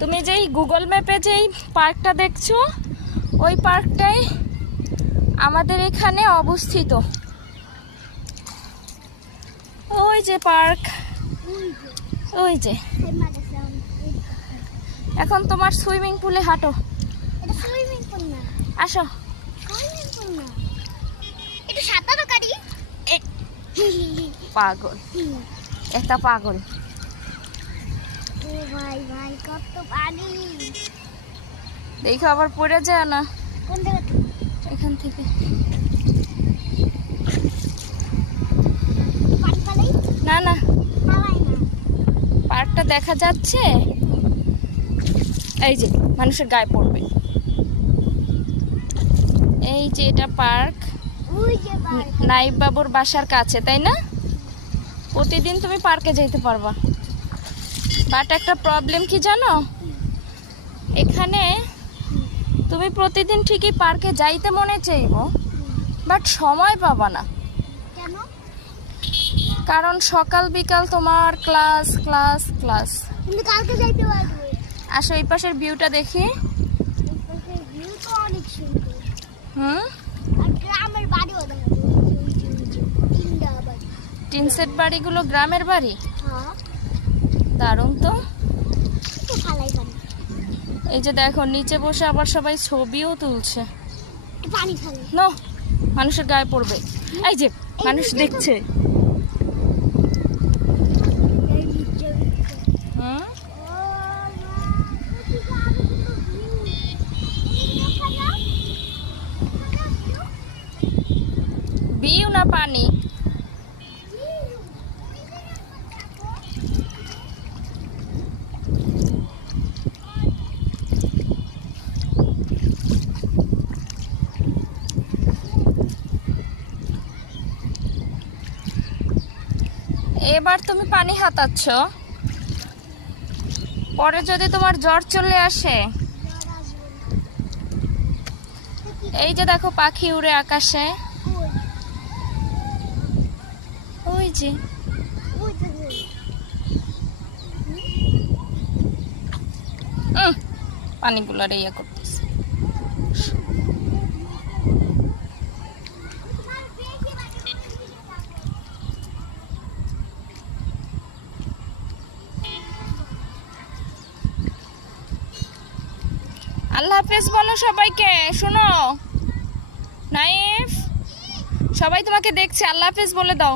তুমি যেই গুগল ম্যাপে যেই পার্কটা দেখছো ওই পার্কটাই আমাদের এখানে অবস্থিত। ওই যে পার্ক, ওই যে। এখন তোমার সুইমিং পুলে হাঁটো। আসো। পাগল, একটা পাগল। দেখো আবার পড়ে যায় না এখান থেকে। না না, পার্কটা দেখা যাচ্ছে, এই যে মানুষের গায়ে পড়বে। এই যে এটা পার্ক, নাইব বাবুর বাসার কাছে, তাই না? প্রতিদিন তুমি পার্কে যেতে পারবা, বাট একটা প্রবলেম কি জানো, এখানে তুমি প্রতিদিন ঠিকই পার্কে যাইতে মনে চাইবো, বাট সময় পাবা না। কারণ সকাল বিকাল তোমার ক্লাস ক্লাস ক্লাস। কিন্তু কালকে যাইতে পারবো। আসো এই পাশের ভিউটা দেখি। অনেক সুন্দর। হুম, আর গ্রামের বাড়িও দেখা যায়, টিন সেট বাড়িগুলো গ্রামের বাড়ি। হ্যাঁ, দারুণ তো। তো খালাই পানি, এই যে দেখো নিচে বসে আবার সবাই ছবিও তুলছে। পানি খালে নো, মানুষের গায়ে পড়বে। এই যে মানুষ দেখছে। হুম, ভিউ না পানি? এবার তুমি পানি হাতাচ্ছ, পরে যদি তোমার জ্বর চলে আসে। এই যে দেখো পাখি উড়ে আকাশে, ওই যে। পানিগুলার ইয়ে করতেছে। আল্লাহ হাফেজ বলো সবাইকে। শোনো নাইফ, সবাই তোমাকে দেখছে, আল্লাহ হাফেজ বলে দাও।